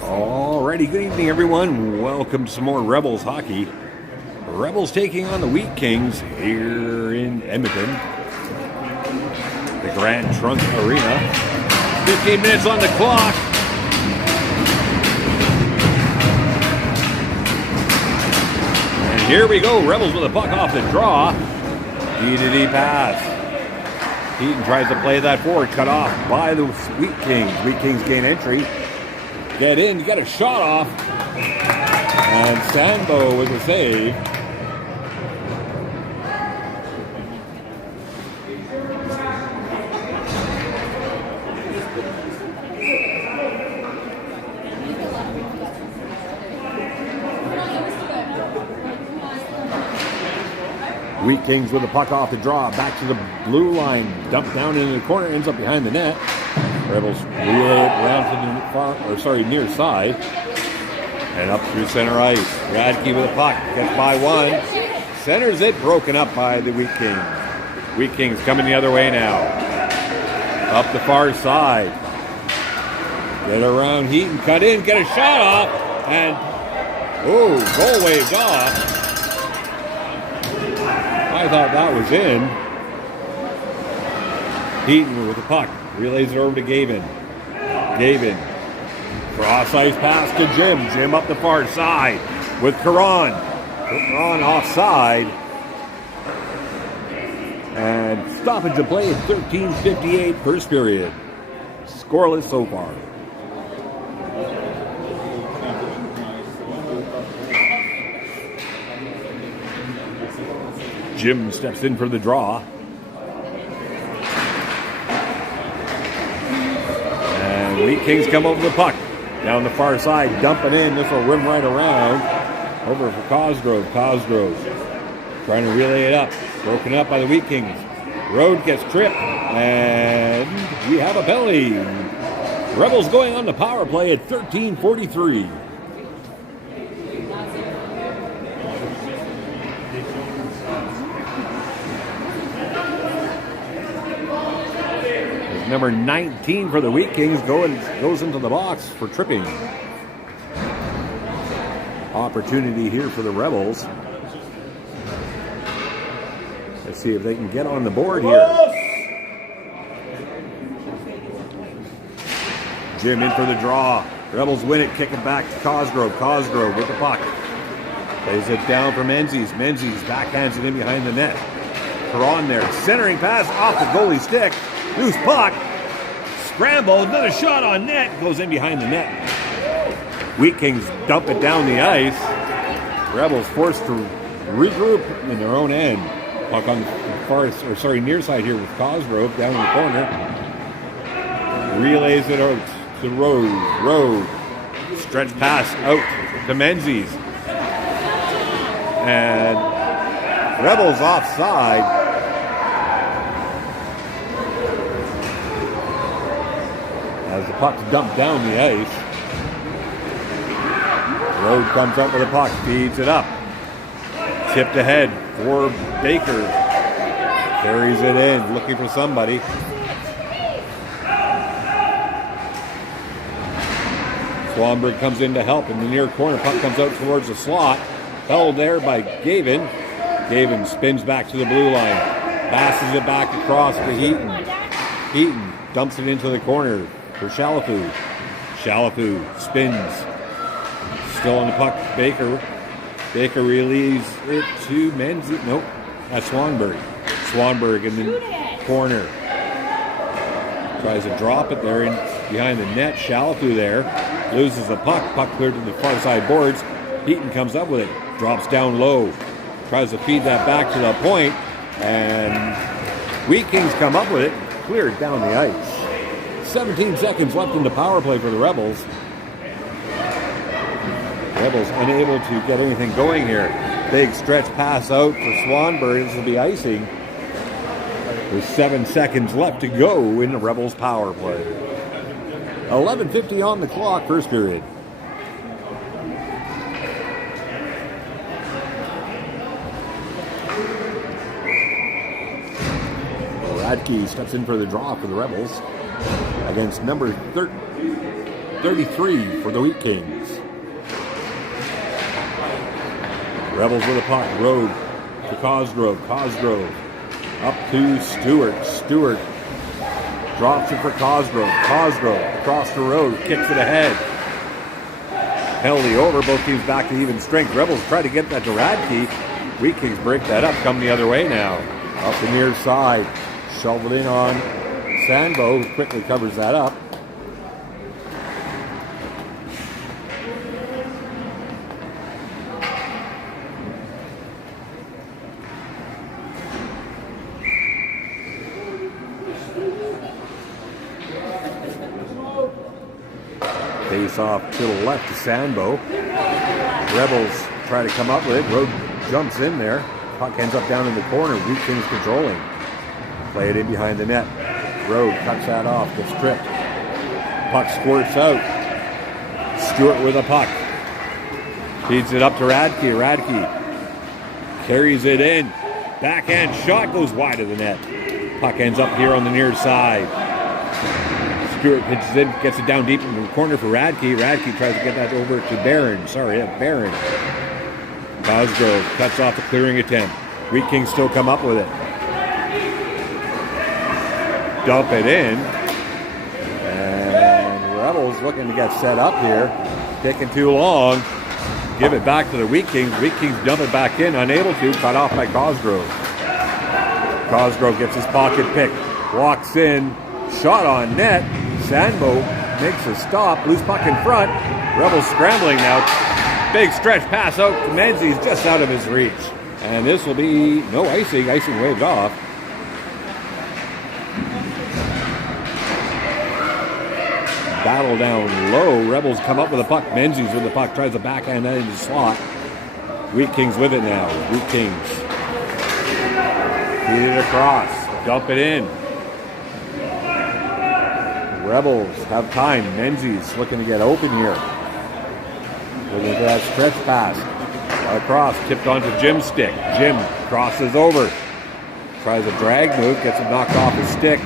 Alrighty, good evening everyone. Welcome to some more Rebels hockey. Rebels taking on the Wheat Kings here in Edmonton. The Grand Trunk Arena. 15 minutes on the clock. And here we go. Rebels with a puck off the draw. D-to-D pass. Heaton tries to play that forward. Cut off by the Wheat Kings. Wheat Kings gain entry. Get in, got a shot off. And Sambo with a save. Wheat Kings with the puck off the draw. Back to the blue line. Dumped down into the corner. Ends up behind the net. Rebels relay it around to the near side. And up through center ice. Radke with a puck. Gets by one. Centers it. Broken up by the Wheat Kings. Wheat Kings coming the other way now. Up the far side. Get around Heaton. Cut in. Get a shot off. And, goal waved off. I thought that was in. Heaton with the puck. Relays it over to Gavin. Gavin. Cross ice pass to Jim. Jim up the far side with Caron. Caron offside. And stoppage of play at 13:58 first period. Scoreless so far. Jim steps in for the draw. Wheat Kings come over the puck. Down the far side, dumping in. This will rim right around. Over for Cosgrove. Cosgrove trying to relay it up. Broken up by the Wheat Kings. Road gets tripped. And we have a penalty. Rebels going on the power play at 13:43. Number 19 for the Wheat Kings goes into the box for tripping. Opportunity here for the Rebels. Let's see if they can get on the board here. Jim in for the draw. Rebels win it, kick it back to Cosgrove. Cosgrove with the puck. Plays it down for Menzies. Menzies backhands it in behind the net. Caron there. Centering pass off the goalie stick. Loose puck. Scramble. Another shot on net. Goes in behind the net. Wheat Kings dump it down the ice. Rebels forced to regroup in their own end. Puck on the near side here with Cosgrove down in the corner. Relays it out to Road. Road. Stretch pass out to Menzies. And Rebels offside. As the puck's dumped down the ice. Road comes up with the puck, feeds it up. Tipped ahead for Baker. Carries it in, looking for somebody. Swanberg comes in to help in the near corner. Puck comes out towards the slot. Held there by Gavin. Gavin spins back to the blue line. Passes it back across to Heaton. Heaton dumps it into the corner for Chalafu. Chalafu spins. Still on the puck, Baker. Baker relieves it to Menzies. Nope, that's Swanberg. Swanberg in the corner. Tries to drop it there behind the net. Chalafu there. Loses the puck. Puck cleared to the far side boards. Heaton comes up with it, drops down low, tries to feed that back to the point, and Wheat Kings come up with it, cleared down the ice. 17 seconds left in the power play for the Rebels. Rebels unable to get anything going here. Big stretch pass out for Swanberg. This will be icing. There's 7 seconds left to go in the Rebels power play. 11:50 on the clock, first period. Radke steps in for the draw for the Rebels against number 33 for the Wheat Kings. Rebels with a puck. Road to Cosgrove. Cosgrove up to Stewart. Stewart drops it for Cosgrove. Cosgrove across the road. Kicks it ahead. Penalty over. Both teams back to even strength. Rebels try to get that to Radke. Wheat Kings break that up. Come the other way now. Up the near side. Shoveled in on Sandbo, who quickly covers that up. Face off to the left to Sandbo. Rebels try to come up with it. Road jumps in there. Puck ends up down in the corner. Wheat Kings controlling. Play it in behind the net. Road cuts that off. Gets tripped. Puck squirts out. Stewart with a puck. Feeds it up to Radke. Radke carries it in. Backhand shot goes wide of the net. Puck ends up here on the near side. Stewart pitches in, gets it down deep in the corner for Radke. Radke tries to get that over to Barron. Barron. Cosgrove cuts off the clearing attempt. Wheat Kings still come up with it. Dump it in. And Rebels looking to get set up here. Taking too long. Give it back to the Wheat Kings. Wheat Kings dump it back in. Unable to. Cut off by Cosgrove. Cosgrove gets his pocket pick. Walks in. Shot on net. Sandbo makes a stop. Loose puck in front. Rebels scrambling now. Big stretch pass out to Menzies just out of his reach. And this will be no icing. Icing waved off. Battle down low. Rebels come up with the puck. Menzies with the puck. Tries the backhand into the slot. Wheat Kings with it now. Wheat Kings. Feed it across. Dump it in. Rebels have time. Menzies looking to get open here. Looking for that stretch pass. Across. Tipped onto Jim's stick. Jim crosses over. Tries a drag move. Gets it knocked off his stick.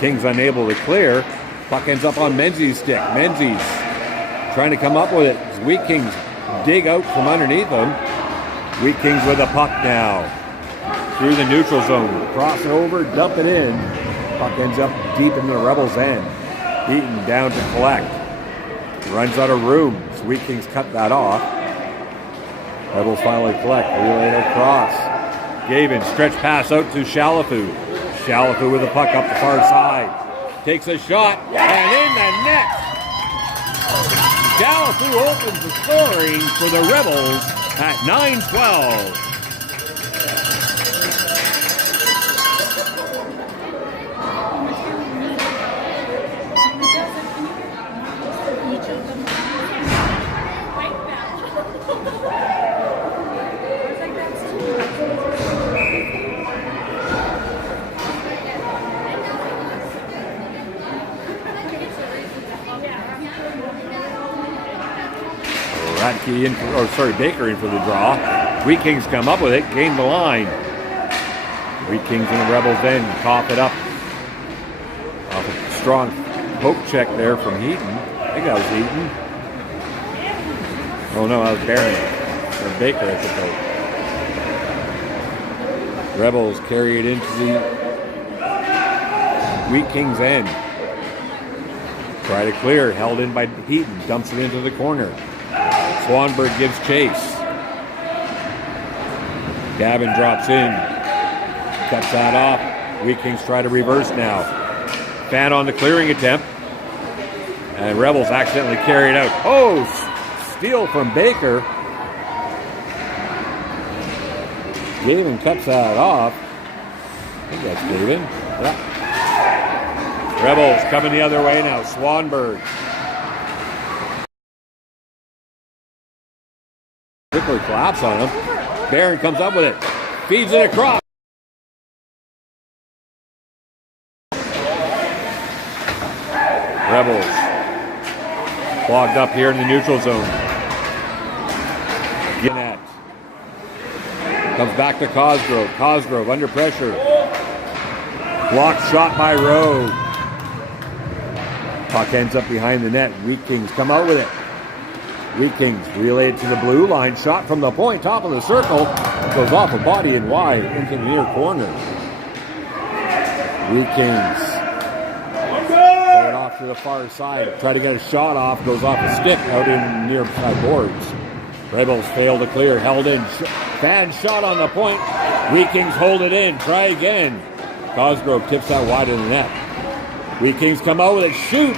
Kings unable to clear. Puck ends up on Menzies' stick. Menzies trying to come up with it. Wheat Kings dig out from underneath them. Wheat Kings with a puck now. Through the neutral zone. Cross it over, dump it in. Puck ends up deep into the Rebels' end. Heaton down to collect. Runs out of room. Wheat Kings cut that off. Rebels finally collect. Relay across. Gavin, stretch pass out to Chalafu. Chalafu with the puck up the far side. Takes a shot, and in the net. Chalafu opens the scoring for the Rebels at 9-12. Baker in for the draw. Wheat Kings come up with it, gain the line. Wheat Kings and the Rebels then cough it up. Off a strong poke check there from Heaton. I think that was Heaton. Oh no, that was Barron. Or Baker, I suppose. Rebels carry it into the Wheat Kings end. Try to clear, held in by Heaton, dumps it into the corner. Swanberg gives chase. Gavin drops in. Cuts that off. Wheat Kings try to reverse now. Fan on the clearing attempt. And Rebels accidentally carry it out. Oh, steal from Baker. Gavin cuts that off. I think that's Gavin. Yeah. Rebels coming the other way now. Swanberg. Quickly collapse on him. Barron comes up with it. Feeds it across. Rebels clogged up here in the neutral zone. Gannett comes back to Cosgrove. Cosgrove under pressure. Blocked shot by Rowe. Puck ends up behind the net. Wheat Kings come out with it. Wheat Kings relay it to the blue line. Shot from the point, top of the circle. Goes off a body and wide into the near corner. Wheat Kings throw it off to the far side. Try to get a shot off. Goes off a stick out in near side boards. Rebels fail to clear. Held in. Fan shot on the point. Wheat Kings hold it in. Try again. Cosgrove tips that wide in the net. Wheat Kings come out with it. Shoot.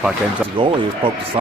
Puck ends up the goalie is poked aside.